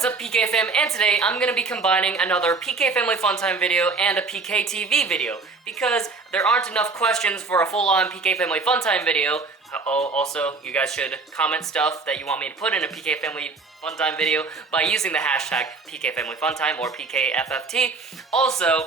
What is up, PK fam? And today I'm going to be combining another PK Family Funtime video and a PKTV video because there aren't enough questions for a full-on PK Family Funtime video. Also, you guys should comment stuff that you want me to put in a PK Family Funtime video by using the hashtag PkFamilyFunTime or PKFFT. Also,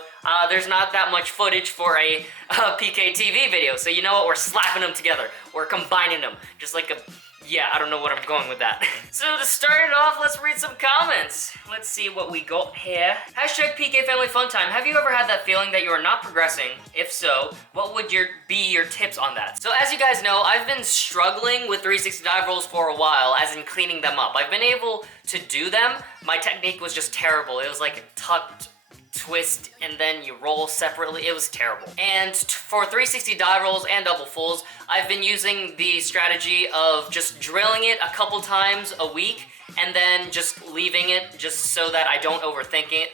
there's not that much footage for a PKTV video, so you know what? We're slapping them together. We're combining them, just like a... Yeah, I don't know what I'm going with that. So to start it off, let's read some comments. Let's see what we got here. Hashtag PkFamilyFunTime. Have you ever had that feeling that you are not progressing? If so, what would be your tips on that? So as you guys know, I've been struggling with 360 dive rolls for a while, as in cleaning them up. I've been able to do them. My technique was just terrible. It was like a tucked twist and then you roll separately. It was terrible. And for 360 dive rolls and double fulls, I've been using the strategy of just drilling it a couple times a week and then just leaving it just so that I don't overthink it.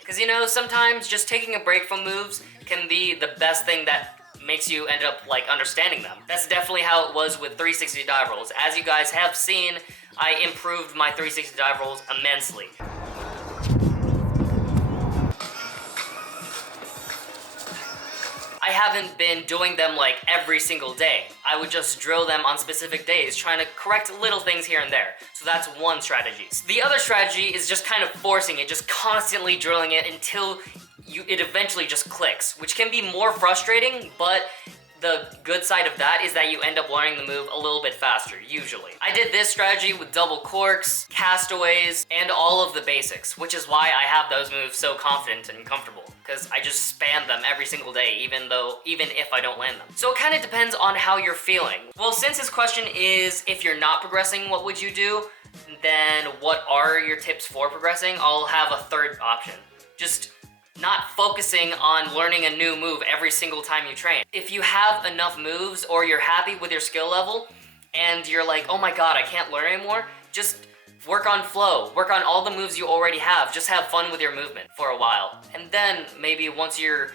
Because you know, sometimes just taking a break from moves can be the best thing that makes you end up like understanding them. That's definitely how it was with 360 dive rolls. As you guys have seen, I improved my 360 dive rolls immensely. I haven't been doing them like every single day. I would just drill them on specific days, trying to correct little things here and there. So that's one strategy. The other strategy is just kind of forcing it, just constantly drilling it until it eventually just clicks, which can be more frustrating, but the good side of that is that you end up learning the move a little bit faster, usually. I did this strategy with double corks, castaways, and all of the basics, which is why I have those moves so confident and comfortable, because I just spam them every single day, even if I don't land them. So it kind of depends on how you're feeling. Well, since this question is, if you're not progressing, what would you do? Then what are your tips for progressing? I'll have a third option. Just not focusing on learning a new move every single time you train. If you have enough moves or you're happy with your skill level and you're like, oh my god, I can't learn anymore, just work on flow. Work on all the moves you already have. Just have fun with your movement for a while. And then maybe once your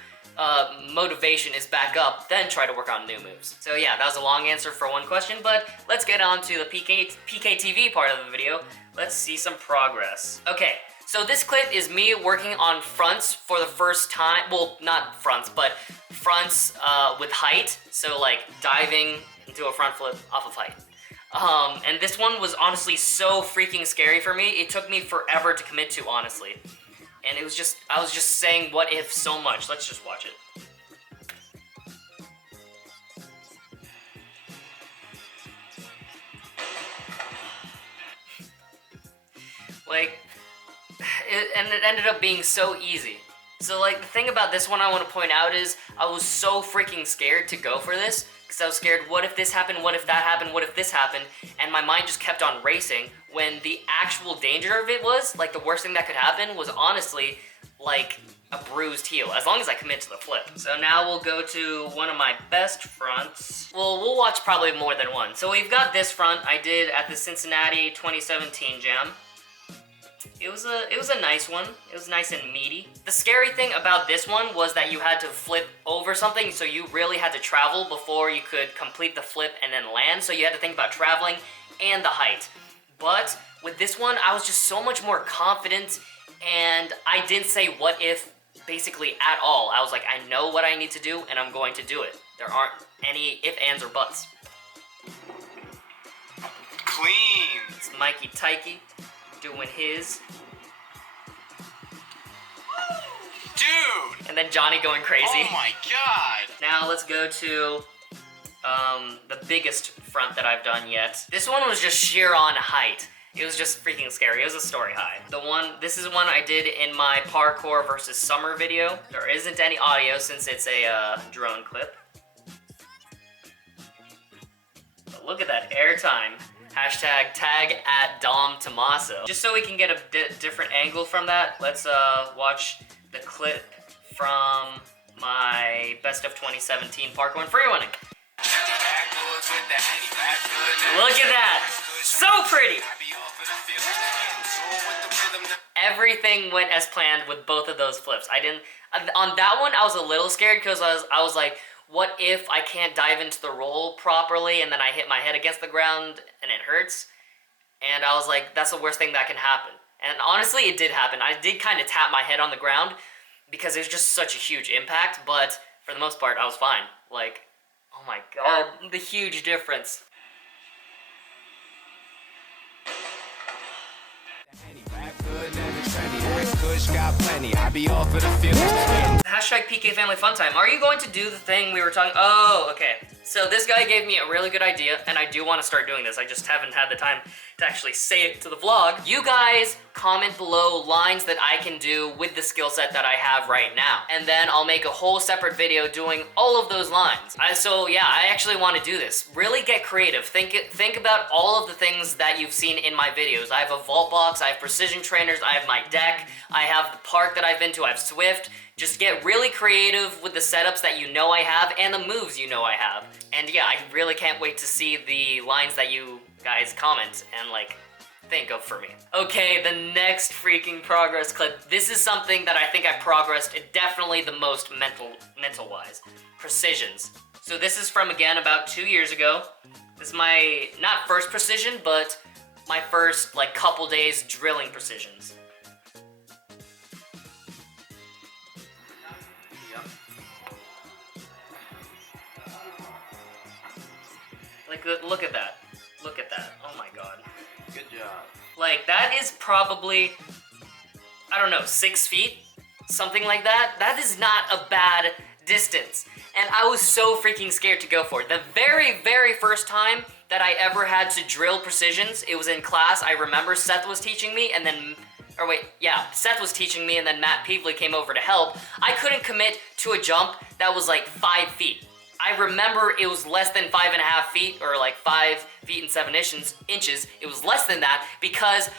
motivation is back up, then try to work on new moves. So yeah, that was a long answer for one question, but let's get on to the PKTV part of the video. Let's see some progress. Okay. So this clip is me working on fronts for the first time. Well, not fronts, but fronts with height. So like diving into a front flip off of height. And this one was honestly so freaking scary for me. It took me forever to commit to, honestly. And it was just, I was just saying what if so much. Let's just watch it. Like, and it ended up being so easy. So like the thing about this one I want to point out is I was so freaking scared to go for this because I was scared, what if this happened, what if that happened, what if this happened, and my mind just kept on racing when the actual danger of it was, like the worst thing that could happen was honestly like a bruised heel, as long as I commit to the flip. So now we'll go to one of my best fronts. Well, we'll watch probably more than one. So we've got this front I did at the Cincinnati 2017 Jam. It was a nice one. It was nice and meaty. The scary thing about this one was that you had to flip over something, so you really had to travel before you could complete the flip and then land, so you had to think about traveling and the height. But with this one, I was just so much more confident, and I didn't say what if basically at all. I was like, I know what I need to do, and I'm going to do it. There aren't any ifs, ands, or buts. Clean! It's Mikey Tikey doing his. Dude! And then Johnny going crazy. Oh my god! Now let's go to the biggest front that I've done yet. This one was just sheer on height. It was just freaking scary. It was a story high. This is one I did in my parkour versus summer video. There isn't any audio since it's a drone clip. But look at that airtime. Hashtag tag at Dom Tommaso. Just so we can get a different angle from that, let's watch the clip from my best of 2017 parkour and freerunning. Look at that! So pretty! Everything went as planned with both of those flips. On that one, I was a little scared because I was like, what if I can't dive into the roll properly and then I hit my head against the ground and it hurts? And I was like, that's the worst thing that can happen. And honestly, it did happen. I did kind of tap my head on the ground because it was just such a huge impact, but for the most part, I was fine. Like, oh my god, the huge difference. Hashtag PkFamilyFunTime. Are you going to do the thing we were talking? Oh, okay. So this guy gave me a really good idea, and I do want to start doing this. I just haven't had the time to actually say it to the vlog. You guys comment below lines that I can do with the skill set that I have right now, and then I'll make a whole separate video doing all of those lines. So yeah, I actually want to do this. Really get creative. Think about all of the things that you've seen in my videos. I have a vault box, I have precision trainers, I have my deck, I have the park that I've been to, I have Swift. Just get really creative with the setups that you know I have and the moves you know I have. And yeah, I really can't wait to see the lines that you guys comment and like think of for me. Okay, the next freaking progress clip. This is something that I think I progressed definitely the most mental-wise. Precisions. So this is from, again, about 2 years ago. This is my, not first precision, but my first like couple days drilling precisions. Like, look at that. Look at that. Oh my god. Good job. Like, that is probably, I don't know, 6 feet? Something like that? That is not a bad distance. And I was so freaking scared to go for it. The very, very first time that I ever had to drill precisions, it was in class. I remember Seth was teaching me, and then, or wait, yeah, Seth was teaching me, and then Matt Peevely came over to help. I couldn't commit to a jump that was like 5 feet. I remember it was less than 5.5 feet, or like 5 feet and 7 inches. It was less than that because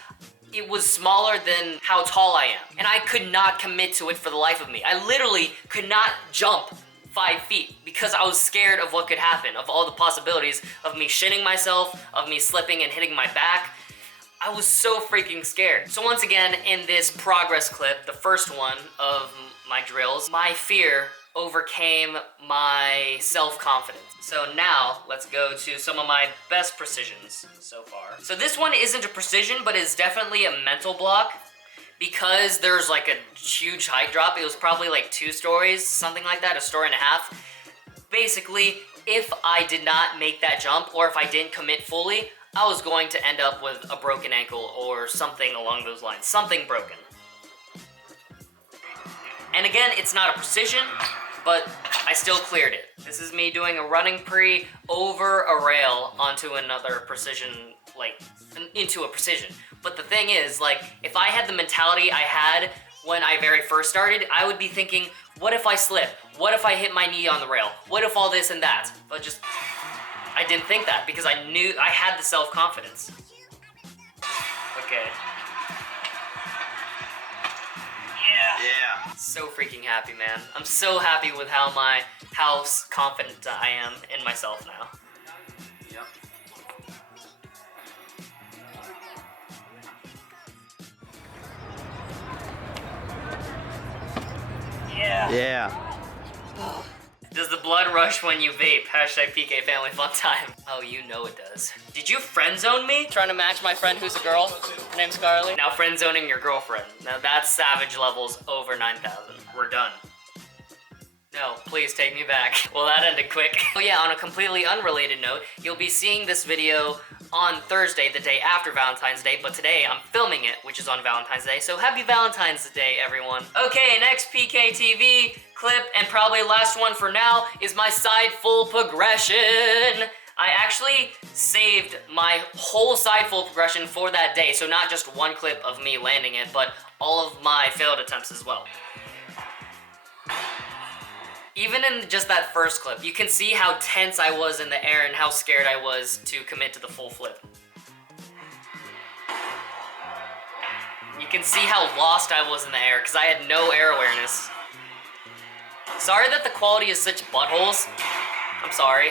it was smaller than how tall I am. And I could not commit to it for the life of me. I literally could not jump 5 feet because I was scared of what could happen, of all the possibilities of me shitting myself, of me slipping and hitting my back. I was so freaking scared. So once again, in this progress clip, the first one of my drills, my fear overcame my self-confidence. So now, let's go to some of my best precisions so far. So this one isn't a precision, but is definitely a mental block because there's like a huge height drop. It was probably like 2 stories, something like that, 1.5 stories. Basically, if I did not make that jump, or if I didn't commit fully, I was going to end up with a broken ankle or something along those lines, something broken. And again, it's not a precision, but I still cleared it. This is me doing a running pre over a rail onto another precision, like, into a precision. But the thing is, like, if I had the mentality I had when I very first started, I would be thinking, what if I slip? What if I hit my knee on the rail? What if all this and that? But just, I didn't think that because I knew I had the self-confidence. Okay. Yeah. So freaking happy, man. I'm so happy with how confident I am in myself now. Yep. Yeah. Does the blood rush when you vape? Hashtag PkFamilyFunTime. Oh, you know it does. Did you friend zone me? Trying to match my friend who's a girl? Her name's Carly. Now friend zoning your girlfriend. Now that's savage levels over 9,000. We're done. No, please take me back. Well, that ended quick. Oh yeah, on a completely unrelated note, you'll be seeing this video on Thursday, the day after Valentine's Day, but today I'm filming it, which is on Valentine's Day, so happy Valentine's Day, everyone. Okay, next PKTV clip, and probably last one for now, is my side full progression. I actually saved my whole side full progression for that day, so not just one clip of me landing it, but all of my failed attempts as well. Even in just that first clip, you can see how tense I was in the air and how scared I was to commit to the full flip. You can see how lost I was in the air because I had no air awareness. Sorry that the quality is such buttholes. I'm sorry.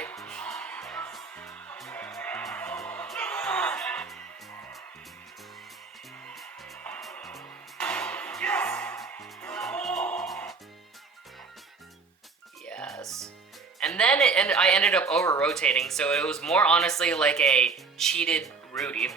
Yes. And then I ended up over-rotating, so it was more honestly like a cheated Rudy.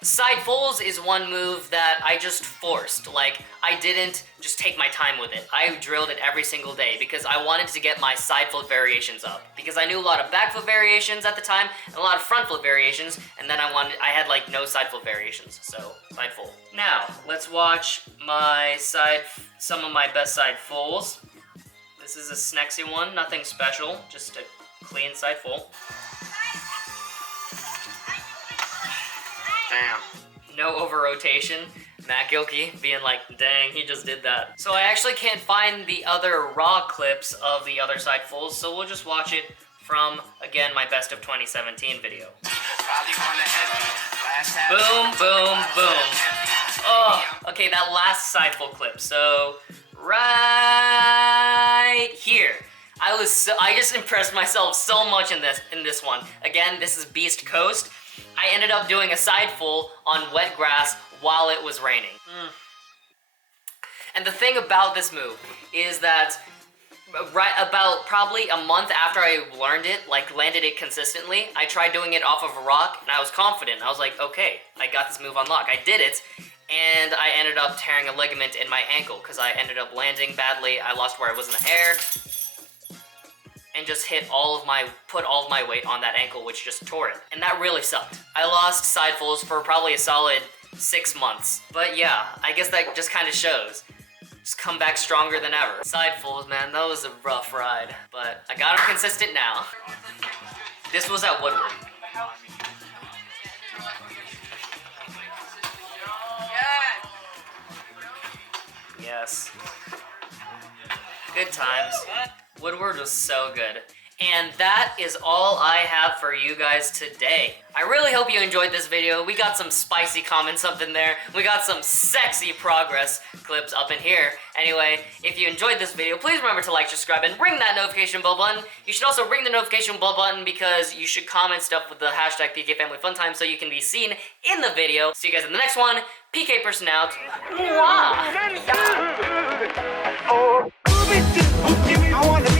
Side fulls is one move that I just forced. Like, I didn't just take my time with it. I drilled it every single day because I wanted to get my side flip variations up. Because I knew a lot of back flip variations at the time, and a lot of front flip variations, and then I had like no side flip variations, so side full. Now, let's watch some of my best side fulls. This is a Snexy one, nothing special, just a clean side full. Damn. No over rotation. Matt Gilkey being like, dang, he just did that. So I actually can't find the other raw clips of the other side fulls, so we'll just watch it from, again, my best of 2017 video. Boom, boom, boom. Oh, okay, that last side full clip. So, right here. I just impressed myself so much in this one. Again, this is Beast Coast. I ended up doing a side full on wet grass while it was raining. And the thing about this move is that right about probably a month after I learned it, like landed it consistently, I tried doing it off of a rock and I was confident. I was like, okay, I got this move on lock. I did it, and I ended up tearing a ligament in my ankle because I ended up landing badly. I lost where I was in the air and just put all of my weight on that ankle, which just tore it. And that really sucked. I lost side fulls for probably a solid 6 months. But yeah, I guess that just kind of shows. Just come back stronger than ever. Side fulls, man, that was a rough ride. But I got them consistent now. This was at Woodward. Yes. Good times. Woodward was so good. And that is all I have for you guys today. I really hope you enjoyed this video. We got some spicy comments up in there. We got some sexy progress clips up in here. Anyway, if you enjoyed this video, please remember to like, subscribe, and ring that notification bell button. You should also ring the notification bell button because you should comment stuff with the hashtag PkFamilyFunTime so you can be seen in the video. See you guys in the next one. PK person out. Mwah! I wanna